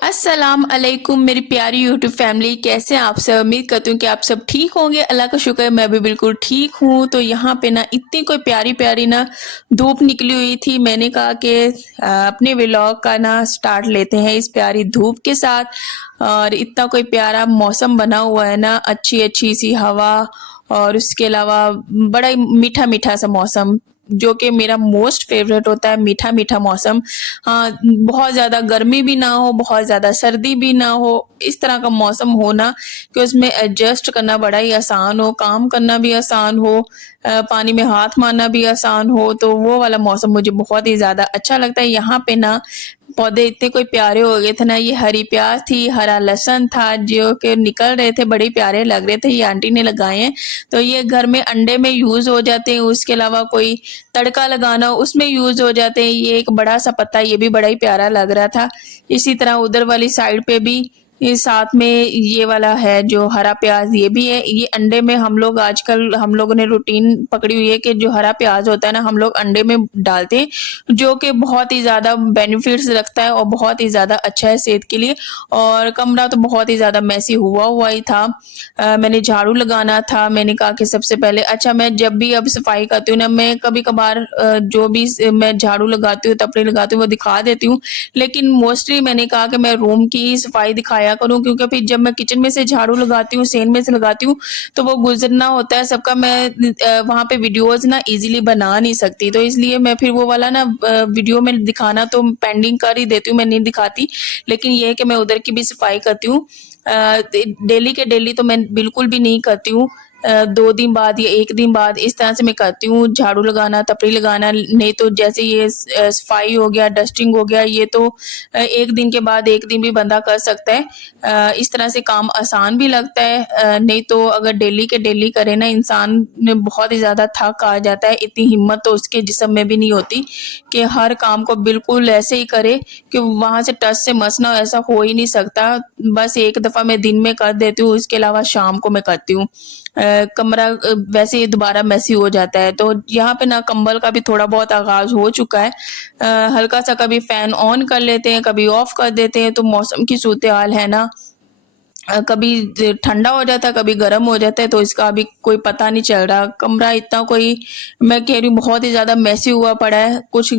अस्सलाम अलैकुम मेरी प्यारी यूट्यूब फैमिली, कैसे हैं आप सब। उम्मीद करती हूँ कि आप सब ठीक होंगे। अल्लाह का शुक्र है, मैं भी बिल्कुल ठीक हूँ। तो यहाँ पे ना इतनी कोई प्यारी प्यारी ना धूप निकली हुई थी। मैंने कहा कि अपने व्लॉग का ना स्टार्ट लेते हैं इस प्यारी धूप के साथ। और इतना कोई प्यारा मौसम बना हुआ है ना, अच्छी अच्छी सी हवा और उसके अलावा बड़ा ही मीठा मीठा सा मौसम, जो कि मेरा मोस्ट फेवरेट होता है, मीठा मीठा मौसम। हाँ, बहुत ज़्यादा गर्मी भी ना हो, बहुत ज़्यादा सर्दी भी ना हो, इस तरह का मौसम हो ना कि उसमें एडजस्ट करना बड़ा ही आसान हो, काम करना भी आसान हो, पानी में हाथ मारना भी आसान हो। तो वो वाला मौसम मुझे बहुत ही ज़्यादा अच्छा लगता है। यहाँ पे ना पौधे इतने कोई प्यारे हो गए थे ना, ये हरी प्याज थी, हरा लहसुन था, जो कि निकल रहे थे, बड़े प्यारे लग रहे थे। ये आंटी ने लगाए हैं, तो ये घर में अंडे में यूज हो जाते हैं। उसके अलावा कोई तड़का लगाना हो उसमें यूज हो जाते हैं। ये एक बड़ा सा पत्ता, ये भी बड़ा ही प्यारा लग रहा था। इसी तरह उधर वाली साइड पे भी ये साथ में ये वाला है जो हरा प्याज, ये भी है। ये अंडे में हम लोग आजकल, हम लोगों ने रूटीन पकड़ी हुई है कि जो हरा प्याज होता है ना, हम लोग अंडे में डालते हैं, जो कि बहुत ही ज़्यादा बेनिफिट्स रखता है और बहुत ही ज़्यादा अच्छा है सेहत के लिए। और कमरा तो बहुत ही ज़्यादा मैसी हुआ हुआ ही था। मैंने झाड़ू लगाना था। मैंने कहा कि सबसे पहले, अच्छा, मैं जब भी अब सफाई करती हूँ ना, मैं कभी कभार जो भी मैं झाड़ू लगाती हूँ, तपड़ी लगाती हूँ, वो दिखा देती हूँ। लेकिन मोस्टली मैंने कहा कि मैं रूम की ही सफाई दिखाया करूँ, क्योंकि फिर जब मैं किचन में से झाड़ू लगाती हूँ, सेन में से लगाती हूँ, तो वो गुजरना होता है सबका। मैं वहाँ पे वीडियोज ना इजीली बना नहीं सकती, तो इसलिए मैं फिर वो वाला ना वीडियो में दिखाना तो पेंडिंग कर ही देती हूँ, मैं नहीं दिखाती। लेकिन ये है कि मैं उधर की भी सफाई करती हूँ। डेली के डेली तो मैं बिल्कुल भी नहीं करती हूँ। 2 दिन बाद या 1 दिन बाद इस तरह से मैं करती हूँ, झाड़ू लगाना, तपड़ी लगाना। नहीं तो जैसे ये सफाई हो गया, डस्टिंग हो गया, ये तो 1 दिन के बाद 1 दिन भी बंदा कर सकता है। इस तरह से काम आसान भी लगता है। नहीं तो अगर डेली के डेली करे ना, इंसान ने बहुत ही ज़्यादा थक आ जाता है। इतनी हिम्मत तो उसके जिस्म में भी नहीं होती कि हर काम को बिल्कुल ऐसे ही करे कि वहाँ से टस से मस ना हो, ऐसा हो ही नहीं सकता। बस 1 दफ़ा मैं दिन में कर देती हूँ, उसके अलावा शाम को मैं करती हूँ। कमरा वैसे ही दोबारा मेसी हो जाता है। तो यहाँ पे ना कंबल का भी थोड़ा बहुत आगाज़ हो चुका है। हल्का-सा कभी फ़ैन ऑन कर लेते हैं, कभी ऑफ कर देते हैं। तो मौसम की सूरत-ए-हाल है ना, कभी ठंडा हो जाता है, कभी गर्म हो जाता है, तो इसका अभी कोई पता नहीं चल रहा। कमरा इतना कोई, मैं कह रही हूँ, बहुत ही ज़्यादा मेसी हुआ पड़ा है। कुछ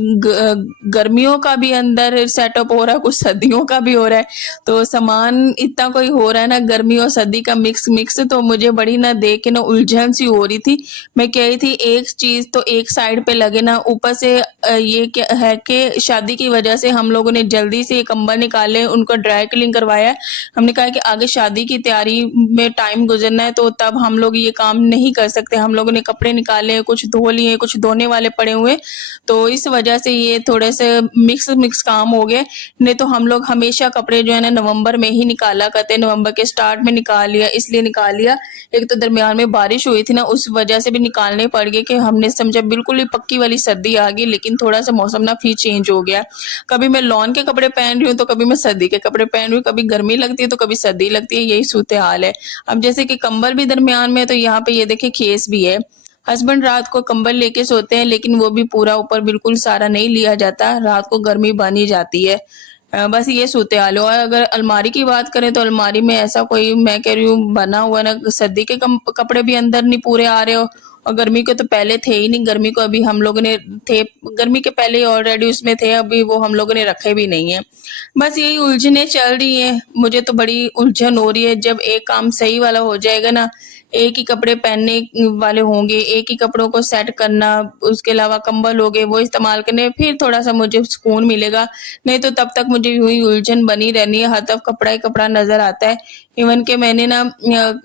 गर्मियों का भी अंदर सेटअप हो रहा है, कुछ सर्दियों का भी हो रहा है। तो सामान इतना कोई हो रहा है ना, गर्मी और सर्दी का मिक्स मिक्स, तो मुझे बड़ी ना देख के ना उलझन सी हो रही थी। मैं कह रही थी एक चीज़ तो एक साइड पे लगे ना, ऊपर से ये क्या है कि शादी की वजह से हम लोगों ने जल्दी से ये कंबल निकाले, उनको ड्राई क्लीन करवाया। हमने कहा कि आगे शादी की तैयारी में टाइम गुजरना है, तो तब हम लोग ये काम नहीं कर सकते। हम लोगों ने कपड़े निकाले, कुछ धो लिए, कुछ धोने वाले पड़े हुए, तो इस वजह से ये थोड़े से मिक्स मिक्स काम हो गए। नहीं तो हम लोग हमेशा कपड़े जो है ना नवंबर में ही निकाला करते, नवंबर के स्टार्ट में निकाल लिया, इसलिए निकाल लिया। एक तो दरमियान में बारिश हुई थी ना, उस वजह से भी निकालने पड़ गए कि हमने समझा बिल्कुल ही पक्की वाली सर्दी आ गई, लेकिन थोड़ा सा मौसम ना फिर चेंज हो गया। कभी मैं लॉन के कपड़े पहन रही हूँ, तो कभी मैं सर्दी के कपड़े पहन रही हूँ, कभी गर्मी लगती है तो कभी सर्दी लगती है, यही सूरत हाल है। अब जैसे कि कंबल भी दरमियान में है, तो यहाँ पे ये देखिए खेस भी है। हस्बैंड रात को कंबल लेके सोते हैं, लेकिन वो भी पूरा ऊपर बिल्कुल सारा नहीं लिया जाता, रात को गर्मी बन ही जाती है। बस ये सूरत हाल है। और अगर अलमारी की बात करें, तो अलमारी में ऐसा कोई, मैं कह रही हूँ, बना हुआ ना, सर्दी के कपड़े भी अंदर नहीं पूरे आ रहे हो, और गर्मी के तो पहले थे ही नहीं। गर्मी को अभी हम लोगों ने थे, गर्मी के पहले ऑलरेडी उसमें थे, अभी वो हम लोगों ने रखे भी नहीं है। बस यही उलझने चल रही है। मुझे तो बड़ी उलझन हो रही है। जब एक काम सही वाला हो जाएगा ना, एक ही कपड़े पहनने वाले होंगे, एक ही कपड़ों को सेट करना, उसके अलावा कंबल हो गए वो इस्तेमाल करने, फिर थोड़ा-सा मुझे सुकून मिलेगा। नहीं तो तब तक मुझे यूँ ही उलझन बनी रहनी है, हर तरफ कपड़ा ही कपड़ा नज़र आता है। इवन कि मैंने ना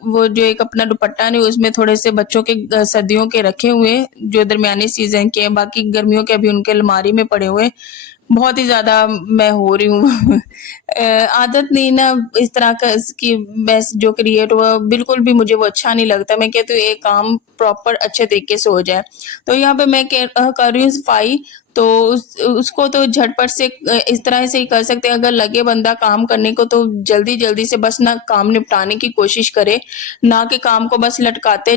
वो जो एक अपना दुपट्टा नहीं, उसमें थोड़े से बच्चों के सर्दियों के रखे हुए हैं, जो दरमियानी सीज़न के हैं, बाकी गर्मियों के अभी उनके अलमारी में पड़े हुए हैं। बहुत ही ज़्यादा मैं हो रही हूँ आदत नहीं ना इस तरह का इसकी मेस जो क्रिएट हुआ, बिल्कुल भी मुझे वो अच्छा नहीं लगता। मैं कहती हूँ एक काम प्रॉपर अच्छे तरीके से हो जाए। तो यहाँ पे मैं कर रही हूँ सफाई, तो उसको तो झटपट से इस तरह से ही कर सकते हैं। अगर लगे बंदा काम करने को, तो जल्दी-जल्दी से बस ना काम निपटाने की कोशिश करे, ना कि काम को बस लटकाते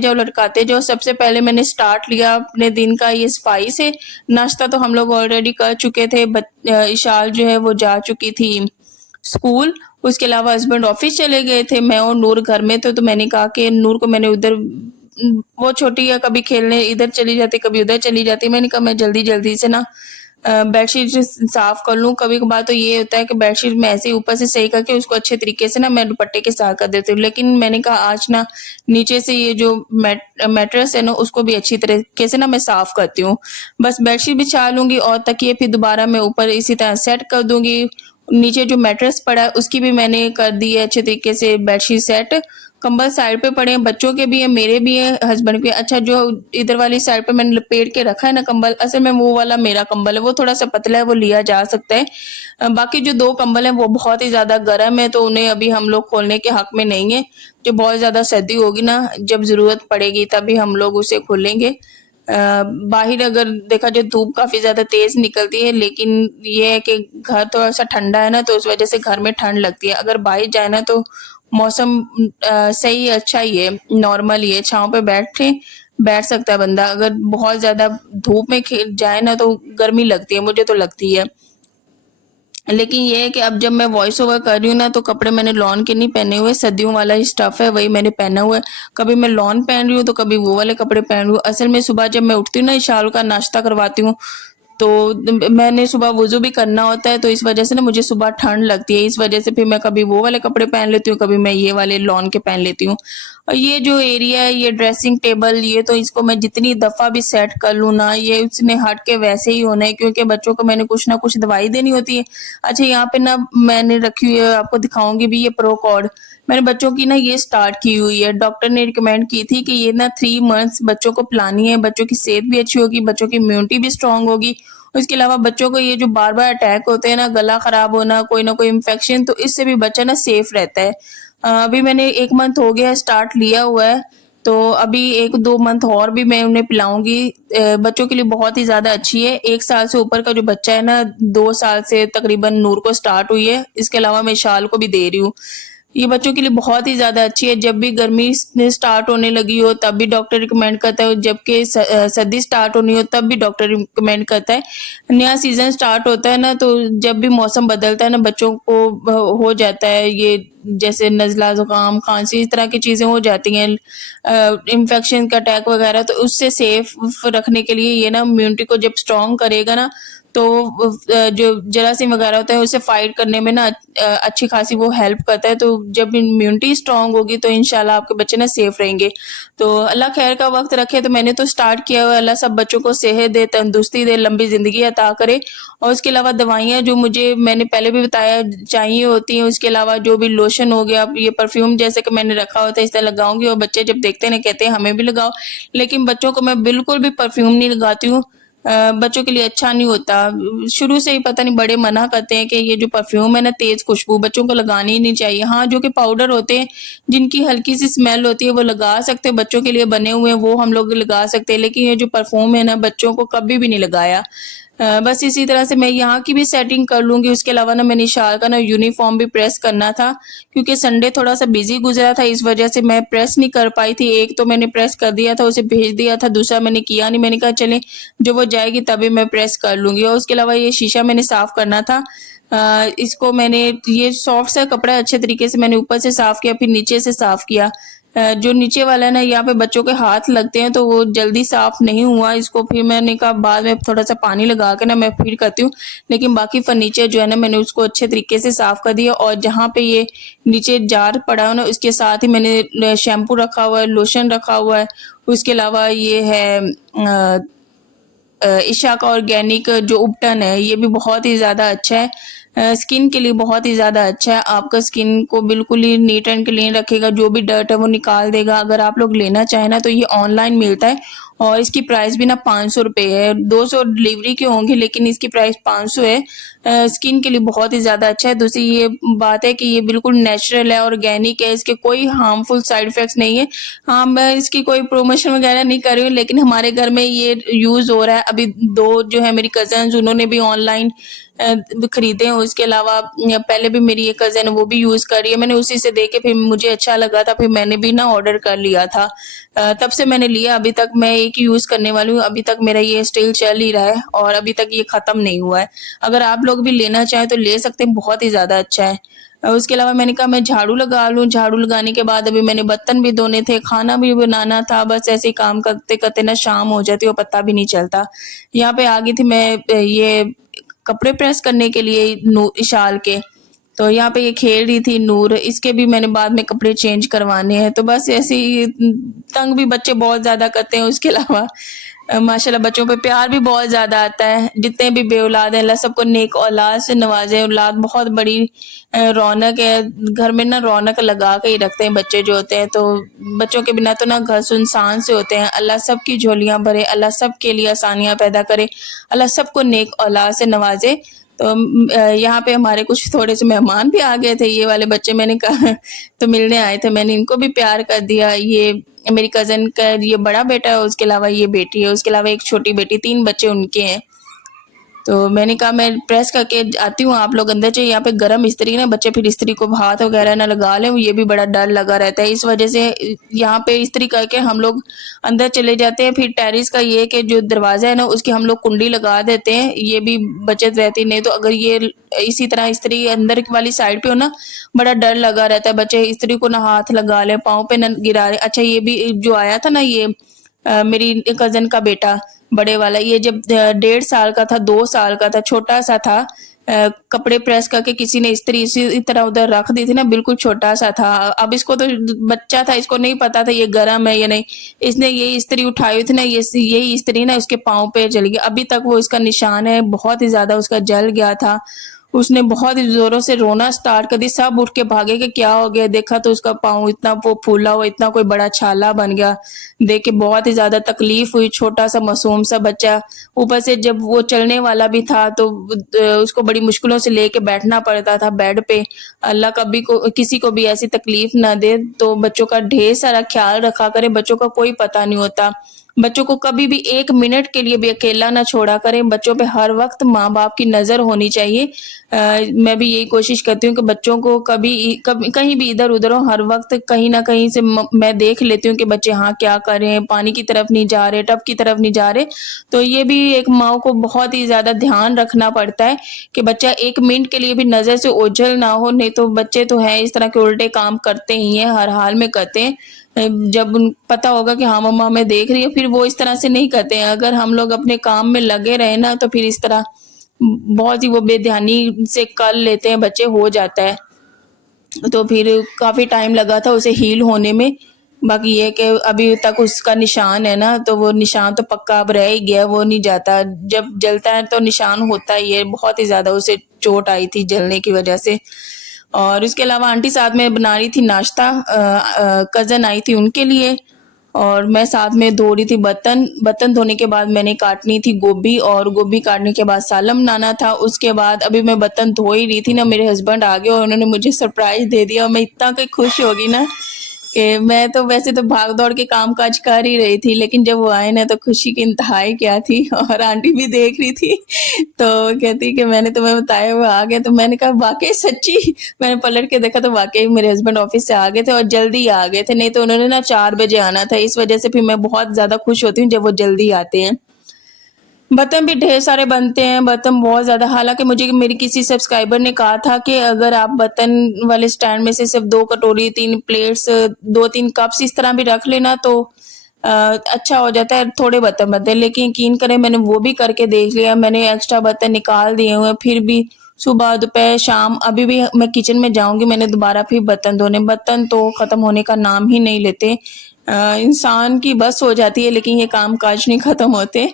जाओ। सबसे पहले मैंने स्टार्ट लिया अपने दिन का ये सफाई से। नाश्ता तो हम लोग ऑलरेडी कर चुके थे, इशाल जो है वो जा चुकी थी स्कूल, उसके अलावा हस्बैंड ऑफ़िस चले गए थे, मैं और नूर घर में थे, तो मैंने कहा कि नूर को मैंने उधर वो छोटी है, कभी खेलने इधर चली जाती, कभी उधर चली जाती। मैंने कहा मैं जल्दी-जल्दी से ना बेडशीट साफ़ कर लूँ। कभी-कभार तो ये होता है कि बेडशीट मैं ऐसे ही ऊपर से सही करके उसको अच्छे तरीके से ना मैं दुपट्टे के साथ कर देती हूँ। लेकिन मैंने कहा आज ना नीचे से ये जो मैट्रेस है ना उसको भी अच्छी तरीके से ना मैं साफ़ करती हूँ। बस बेडशीट बिछा लूँगी और तकिए फिर दोबारा मैं ऊपर इसी तरह सेट कर दूँगी। नीचे जो मैट्रेस पड़ा है उसकी भी मैंने कर दी है अच्छे तरीके से बेडशीट सेट। कंबल साइड पे पड़े हैं, बच्चों के भी हैं, मेरे भी हैं, हस्बैंड के। अच्छा जो इधर वाली साइड पे मैंने लपेट के रखा है ना कंबल, असल में वो वाला मेरा कंबल है, वो थोड़ा-सा पतला है, वो लिया जा सकता है। बाकी जो 2 कंबल हैं वो बहुत ही ज़्यादा गर्म है, तो उन्हें अभी हम लोग खोलने के हक में नहीं है। जब बहुत ज़्यादा सर्दी होगी ना, जब ज़रूरत पड़ेगी तभी हम लोग उसे खोलेंगे। बाहिर अगर देखा जाए धूप काफ़ी ज़्यादा तेज़ निकलती है, लेकिन ये है कि घर थोड़ा-सा ठंडा है ना, तो उस वज़ह से घर में ठंड लगती है। अगर बाहर जाए ना तो मौसम सही अच्छा ही है, नॉर्मल ही है, छाँव पे बैठ सकता है बंदा। अगर बहुत ज़्यादा धूप में जाए ना तो गर्मी लगती है, मुझे तो लगती है। लेकिन ये है कि अब जब मैं वॉइस ओवर कर रही हूँ ना तो कपड़े मैंने लॉन के नहीं पहने हुए, सर्दियों वाला ही स्टफ है वही मैंने पहना हुआ है। कभी मैं लॉन पहन रही हूँ तो कभी वो वाले कपड़े पहन रही हूँ। असल में सुबह जब मैं उठती हूँ ना इशारों का नाश्ता करवाती हूँ, तो मैंने सुबह वुज़ू भी करना होता है, तो इस वज़ह से ना मुझे सुबह ठंड लगती है। इस वज़ह से फिर मैं कभी वो वाले कपड़े पहन लेती हूँ, कभी मैं ये वाले लॉन के पहन लेती हूँ। और ये जो एरिया है, ये ड्रेसिंग टेबल, ये तो इसको मैं जितनी दफ़ा भी सेट कर लूँ ना, ये उसने हट के वैसे ही होना है, क्योंकि बच्चों को मैंने कुछ ना कुछ दवाई देनी होती है। अच्छा यहाँ पे ना मैंने रखी हुई है, आपको दिखाऊँगी भी, ये प्रोकॉर्ड। मैंने बच्चों की ना ये स्टार्ट की हुई है। डॉक्टर ने रिकमेंड की थी कि ये ना 3 मंथ्स बच्चों को पिलानी है, बच्चों की सेहत भी अच्छी होगी, बच्चों की इम्यूनिटी भी स्ट्रॉन्ग होगी। उसके अलावा बच्चों को ये जो बार-बार अटैक होते हैं ना, गला खराब होना, कोई ना कोई इन्फेक्शन, तो इससे भी बच्चा ना सेफ रहता है। अभी मैंने 1 मंथ हो गया है स्टार्ट लिया हुआ है, तो अभी 1-2 मंथ और भी मैं उन्हें पिलाऊँगी। बच्चों के लिए बहुत ही ज़्यादा अच्छी है। 1 साल से ऊपर का जो बच्चा है ना, 2 साल से तकरीबन नूर को स्टार्ट हुई है। इसके अलावा मैं इशाल को भी दे रही हूँ। ये बच्चों के लिए बहुत ही ज़्यादा अच्छी है। जब भी गर्मी स्टार्ट होने लगी हो तब भी डॉक्टर रिकमेंड करता है, जबकि सर्दी स्टार्ट होनी हो तब भी डॉक्टर रिकमेंड करता है। नया सीज़न स्टार्ट होता है ना, तो जब भी मौसम बदलता है ना, बच्चों को हो जाता है ये, जैसे नज़ला, ज़ुकाम, खाँसी, इस तरह की चीज़ें हो जाती हैं। इन्फेक्शन का अटैक वगैरह, तो उससे सेफ रखने के लिए ये ना इम्यूनिटी को जब स्ट्रॉन्ग करेगा ना, तो जो जरासीम वगैरह होता है उसे फाइट करने में ना अच्छी खासी वो हेल्प करता है। तो जब इम्यूनिटी स्ट्रॉन्ग होगी तो इंशाल्लाह आपके बच्चे ना सेफ रहेंगे। तो अल्लाह खैर का वक़्त रखे, तो मैंने तो स्टार्ट किया हुआ है। अल्लाह सब बच्चों को सेहत दे, तंदुरुस्ती दे, लंबी ज़िंदगी अता करे। और उसके अलावा दवाइयाँ जो मुझे मैंने पहले भी बताया चाहिए होती हैं, उसके अलावा जो भी लोशन हो गया, ये परफ्यूम जैसे कि मैंने रखा होता है इस तरह लगाऊँगी, और बच्चे जब देखते हैं ना कहते हैं हमें भी लगाओ। लेकिन बच्चों को मैं बिल्कुल भी परफ्यूम नहीं लगाती हूँ। बच्चों के लिए अच्छा नहीं होता। शुरू से ही पता नहीं बड़े मना करते हैं कि ये जो परफ्यूम है ना, तेज़ खुशबू बच्चों को लगानी ही नहीं चाहिए। हाँ, जो कि पाउडर होते हैं, जिनकी हल्की-सी स्मेल होती है, वो लगा सकते हैं, बच्चों के लिए बने हुए हैं, वो हम लोग लगा सकते हैं। लेकिन ये जो परफ्यूम है ना, बच्चों को कभी भी नहीं लगाया। बस इसी तरह से मैं यहाँ की भी सेटिंग कर लूँगी। उसके अलावा ना मैंने इशार का ना यूनिफ़ॉर्म भी प्रेस करना था, क्योंकि संडे थोड़ा-सा बिज़ी गुज़रा था, इस वज़ह से मैं प्रेस नहीं कर पाई थी। एक तो मैंने प्रेस कर दिया था, उसे भेज दिया था, दूसरा मैंने किया नहीं। मैंने कहा चलें, जब वो जाएगी तभी मैं प्रेस कर लूँगी। और उसके अलावा ये शीशा मैंने साफ़ करना था। इसको मैंने, ये सॉफ्ट सा कपड़ा है, अच्छे तरीके से मैंने ऊपर से साफ़ किया, फिर नीचे से साफ़ किया। जो नीचे वाला है ना, यहाँ पे बच्चों के हाथ लगते हैं, तो वो जल्दी साफ़ नहीं हुआ। इसको फिर मैंने कहा बाद में थोड़ा-सा पानी लगा के ना मैं फिर करती हूँ। लेकिन बाकी फर्नीचर जो है ना, मैंने उसको अच्छे तरीके से साफ़ कर दिया। और जहाँ पे ये नीचे जार पड़ा है ना, उसके साथ ही मैंने शैम्पू रखा हुआ है, लोशन रखा हुआ है। उसके अलावा ये है इशा का ऑर्गेनिक जो उपटन है, ये भी बहुत ही ज़्यादा अच्छा है। स्किन के लिए बहुत ही ज़्यादा अच्छा है। आपका स्किन को बिल्कुल ही नीट एंड क्लीन रखेगा, जो भी डर्ट है वो निकाल देगा। अगर आप लोग लेना चाहें ना तो ये ऑनलाइन मिलता है, और इसकी प्राइस भी ना ₹500 है। 200 डिलीवरी के होंगे, लेकिन इसकी प्राइस 500 है। स्किन के लिए बहुत ही ज़्यादा अच्छा है। दूसरी ये बात है कि ये बिल्कुल नेचुरल है, ऑर्गेनिक है, इसके कोई हार्मफुल साइड इफ़ेक्ट्स नहीं है। हाँ, मैं इसकी कोई प्रमोशन वगैरह नहीं कर रही हूँ, लेकिन हमारे घर में ये यूज़ हो रहा है। अभी 2 जो है मेरी कज़िन्स, उन्होंने भी ऑनलाइन खरीदे हैं। उसके अलावा पहले भी मेरी एक कज़न है वो भी यूज़ कर रही है, मैंने उसी से देख के फिर मुझे अच्छा लगा था, फिर मैंने भी ना ऑर्डर कर लिया था। तब से मैंने लिया, अभी तक मैं एक ही यूज़ करने वाली हूँ, अभी तक मेरा ये स्टिल चल ही रहा है और अभी तक ये ख़त्म नहीं हुआ है। अगर आप लोग भी लेना चाहें तो ले सकते हैं, बहुत ही ज़्यादा अच्छा है। उसके अलावा मैंने कहा मैं झाड़ू लगा लूँ, झाड़ू लगाने के बाद अभी मैंने बर्तन भी धोने थे, खाना भी बनाना था, बस ऐसे ही काम करते-करते ना शाम हो जाती है और पता भी नहीं चलता। यहाँ पे आ गई थी मैं ये कपड़े प्रेस करने के लिए इशाल के, तो यहाँ पे ये खेल रही थी नूर, इसके भी मैंने बाद में कपड़े चेंज करवाने हैं, तो बस ऐसे ही तंग भी बच्चे बहुत ज़्यादा करते हैं। उसके अलावा माशाल्लाह बच्चों पे प्यार भी बहुत ज़्यादा आता है, जितने भी बेऔलाद हैं अल्लाह सबको नेक औलाद से नवाज़े। औलाद बहुत बड़ी रौनक है, घर में ना रौनक लगा के ही रखते हैं बच्चे जो होते हैं, तो बच्चों के बिना तो ना घर सुनसान से होते हैं। अल्लाह सबकी झोलियाँ भरे, अल्लाह सबके लिए आसानियाँ पैदा करे, अल्लाह सबको नेक औलाद से नवाज़े। तो यहाँ पे हमारे कुछ थोड़े से मेहमान भी आ गए थे, ये वाले बच्चे मैंने कहा तो मिलने आए थे, मैंने इनको भी प्यार कर दिया। ये मेरी कज़न का ये बड़ा बेटा है, उसके अलावा ये बेटी है, उसके अलावा एक छोटी बेटी, 3 बच्चे उनके हैं। तो मैंने कहा मैं प्रेस करके आती हूँ, आप लोग अंदर चलिए। यहाँ पे गरम इस्त्री ना, बच्चे फिर इस्त्री को हाथ वगैरह ना लगा लें, ये भी बड़ा डर लगा रहता है। इस वजह से यहाँ पे इस्त्री करके हम लोग अंदर चले जाते हैं। फिर टेरेस का ये है कि जो दरवाज़ा है ना उसकी हम लोग कुंडी लगा देते हैं, ये भी बचत रहती। नहीं तो अगर ये इसी तरह इस्त्री अंदर वाली साइड पे हो ना, बड़ा डर लगा रहता है, बच्चे इस्त्री को ना हाथ लगा लें, पाँव पे ना गिरा लें। अच्छा ये भी जो आया था ना ये मेरी कज़न का बेटा बड़े वाला, ये जब 1.5 साल का था, 2 साल का था, छोटा-सा था, कपड़े प्रेस करके किसी ने इस्त्री इसी तरह उधर रख दी थी ना, बिल्कुल छोटा-सा था। अब इसको तो बच्चा था, इसको नहीं पता था ये गरम है या नहीं। इसने ये इस्त्री उठाई हुई थी ना, यही इस्त्री ना उसके पाँव पे चली गई। अभी तक वो इसका निशान है, बहुत ही ज़्यादा उसका जल गया था। उसने बहुत ही ज़ोरों से रोना स्टार्ट कर दी, सब उठ के भागे कि क्या हो गया? देखा तो उसका पाँव इतना वो फूला हुआ, इतना कोई बड़ा छाला बन गया। देख के बहुत ही ज़्यादा तकलीफ़ हुई, छोटा-सा मासूम सा बच्चा। ऊपर से जब वो चलने वाला भी था तो उसको बड़ी मुश्किलों से लेके बैठना पड़ता था बेड पे। अल्लाह कभी को किसी को भी ऐसी तकलीफ़ ना दे, तो बच्चों का ढेर सारा ख़्याल रखा करें, बच्चों का कोई पता नहीं होता। बच्चों को कभी भी 1 मिनट के लिए भी अकेला ना छोड़ा करें, बच्चों पे हर वक़्त माँ-बाप की नज़र होनी चाहिए। मैं भी यही कोशिश करती हूँ कि बच्चों को कभी कहीं भी इधर-उधर हो, हर वक़्त कहीं न कहीं से मैं देख लेती हूँ कि बच्चे हाँ, क्या कर रहे हैं, पानी की तरफ नहीं जा रहे, टब की तरफ नहीं जा रहे। तो ये भी एक माँ को बहुत ही ज़्यादा ध्यान रखना पड़ता है कि बच्चा 1 मिनट के लिए भी नज़र से ओझल ना हो, नहीं तो बच्चे तो हैं इस तरह के उल्टे काम करते ही हैं, हर हाल में करते हैं। जब उन पता होगा कि हाँ, मम्मा हमें देख रही है, फिर वो इस तरह से नहीं करते हैं। अगर हम लोग अपने काम में लगे रहें ना, तो फिर इस तरह बहुत ही वो बेध्यानी से कर लेते हैं बच्चे, हो जाता है। तो फिर काफ़ी टाइम लगा था उसे हील होने में। बाकी ये है कि अभी तक उसका निशान है ना, तो वो निशान तो पक्का अब रह ही गया, वो नहीं जाता। जब जलता है तो निशान होता ही है, बहुत ही ज़्यादा उसे चोट आई थी जलने की वजह से। और उसके अलावा आंटी साथ में बना रही थी नाश्ता, कज़न आई थी उनके लिए, और मैं साथ में धो रही थी बर्तन। बर्तन धोने के बाद मैंने काटनी थी गोभी, और गोभी काटने के बाद सालन बनाना था। उसके बाद अभी मैं बर्तन धो ही रही थी ना, मेरे हस्बैंड आ गए और उन्होंने मुझे सरप्राइज़ दे दिया, और मैं इतना कोई खुश हो गई ना कि मैं तो वैसे तो भाग-दौड़ के काम-काज कर ही रही थी, लेकिन जब वो आए ना तो खुशी की इंतहा क्या थी। और आंटी भी देख रही थी, तो कहती कि मैंने तुम्हें बताया वो आ गए, तो मैंने कहा वाक़ई सच्ची? मैंने पलट के देखा तो वाक़ई मेरे हस्बैंड ऑफ़िस से आ गए थे और जल्दी आ गए थे, नहीं तो उन्होंने ना 4 बजे आना था। इस वज़ह से फिर मैं बहुत ज़्यादा खुश होती हूँ जब वो जल्दी आते हैं। बर्तन भी ढेर सारे बनते हैं, बर्तन बहुत ज़्यादा, हालाँकि मुझे मेरी किसी सब्सक्राइबर ने कहा था कि अगर आप बर्तन वाले स्टैंड में से सिर्फ़ 2 कटोरी, 3 प्लेट्स, 2-3 कप्स इस तरह भी रख लेना तो अच्छा हो जाता है, थोड़े बर्तन बनते हैं। लेकिन यकीन करें मैंने वो भी करके देख लिया, मैंने एक्स्ट्रा बर्तन निकाल दिए हुए हैं, फिर भी सुबह, दोपहर, शाम अभी भी मैं किचन में जाऊँगी, मैंने दोबारा फिर बर्तन धोने, बर्तन तो ख़त्म होने का नाम ही नहीं लेते। इंसान की बस हो जाती है, लेकिन ये काम-काज नहीं ख़त्म होते।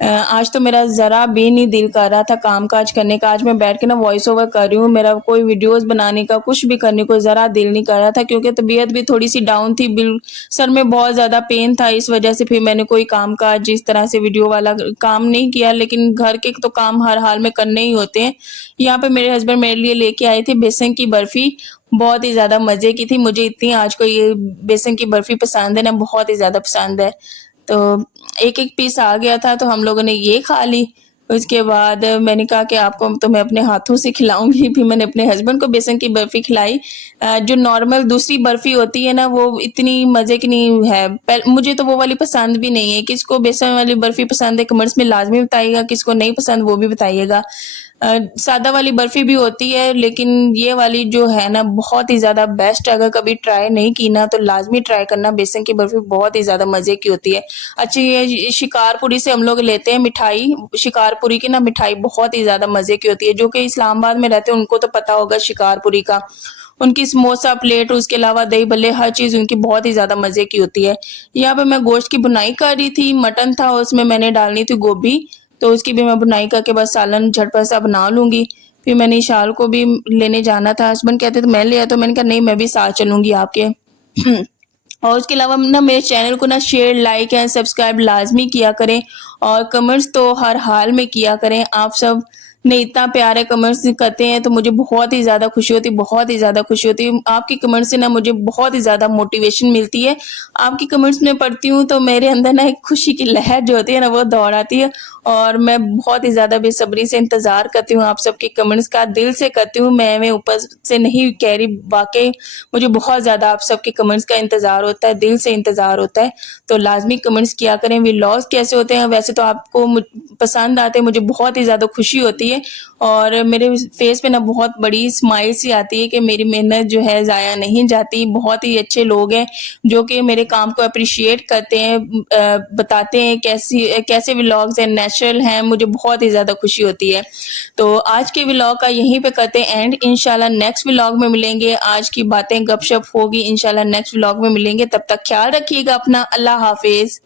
आज तो मेरा ज़रा भी नहीं दिल कर रहा था काम-काज करने का। आज मैं बैठ के ना वॉइस ओवर कर रही हूँ, मेरा कोई वीडियोज़ बनाने का, कुछ भी करने को ज़रा दिल नहीं कर रहा था, क्योंकि तबीयत भी थोड़ी-सी डाउन थी, सर में बहुत ज़्यादा पेन था, इस वजह से फिर मैंने कोई काम-काज इस तरह से वीडियो वाला काम नहीं किया, लेकिन घर के तो काम हर हाल में करने ही होते हैं। यहाँ पे मेरे हस्बैंड मेरे लिए लेके आए थे बेसन की बर्फ़ी, बहुत ही ज़्यादा मज़े की थी। मुझे इतनी आज को ये बेसन की बर्फ़ी पसंद है ना, बहुत ही ज़्यादा पसंद है। तो एक-एक पीस आ गया था, तो हम लोगों ने ये खा ली। उसके बाद मैंने कहा कि आपको तो मैं अपने हाथों से खिलाऊँगी, फिर मैंने अपने हस्बैंड को बेसन की बर्फ़ी खिलाई। जो नॉर्मल दूसरी बर्फ़ी होती है ना, वो इतनी मज़े की नहीं है। मुझे तो वो वाली पसंद भी नहीं है, किसको बेसन वाली बर्फ़ी पसंद है कमेंट्स में लाज़मी बताइएगा, किसको नहीं पसंद वो भी बताइएगा। सादा वाली बर्फ़ी भी होती है, लेकिन ये वाली जो है ना बहुत ही ज़्यादा बेस्ट है, अगर कभी ट्राई नहीं की ना तो लाज़मी ट्राई करना, बेसन की बर्फ़ी बहुत ही ज़्यादा मज़े की होती है। अच्छा, ये शिकारपुरी से हम लोग लेते हैं मिठाई, शिकारपुरी की ना मिठाई बहुत ही ज़्यादा मज़े की होती है, जो कि इस्लामाबाद में रहते हैं उनको तो पता होगा शिकारपुरी का। उनकी समोसा प्लेट, उसके अलावा दही भल्ले, हर चीज़ उनकी बहुत ही ज़्यादा मज़े की होती है। यहाँ पे मैं गोश्त की भुनाई कर रही थी, मटन था उसमें मैंने डालनी थी गोभी, तो उसकी भी मैं भुनाई करके बस सालन झटपट सा बना लूँगी। फिर मैंने इशाल को भी लेने जाना था, हस्बैंड कहते तो मैं ले आता, तो मैंने कहा नहीं मैं भी साथ चलूँगी आपके। और उसके अलावा ना मेरे चैनल को ना शेयर, लाइक एंड सब्सक्राइब लाज़मी किया करें और कमेंट्स तो हर हाल में किया करें। आप सब ने इतना प्यारे कमेंट्स करते हैं तो मुझे बहुत ही ज़्यादा खुशी होती है, बहुत ही ज़्यादा खुशी होती है। आपकी कमेंट्स से ना मुझे बहुत ही ज़्यादा मोटिवेशन मिलती है। आपकी कमेंट्स मैं पढ़ती हूँ तो मेरे अंदर ना एक खुशी की लहर जो होती है ना वो दौड़ आती है और मैं बहुत ही ज़्यादा बेसब्री से इंतज़ार करती हूँ आप सबके कमेंट्स का, दिल से करती हूँ। मैं ऊपर से नहीं कह रही, वाक़ई मुझे बहुत ज़्यादा आप सबके कमेंट्स का इंतज़ार होता है, दिल से इंतज़ार होता है। तो लाज़मी कमेंट्स किया करें। व्लॉग्स कैसे होते हैं वैसे तो आपको पसंद आते हैं, मुझे बहुत ही ज़्यादा खुशी होती है और मेरे फेस पे ना बहुत बड़ी स्माइल सी आती है कि मेरी मेहनत जो है ज़ाया नहीं जाती। बहुत ही अच्छे लोग हैं जो कि मेरे काम को एप्रिशिएट करते हैं, बताते हैं कैसे व्लॉग्स हैं, नेचुरल हैं, मुझे बहुत ही ज़्यादा खुशी होती है। तो आज के व्लॉग का यहीं पे करते हैं एंड, इंशाल्लाह नेक्स्ट व्लॉग में मिलेंगे। आज की बातें गपशप होगी, इंशाल्लाह नेक्स्ट व्लॉग में मिलेंगे। तब तक ख्याल रखिएगा अपना। अल्लाह हाफ़िज़।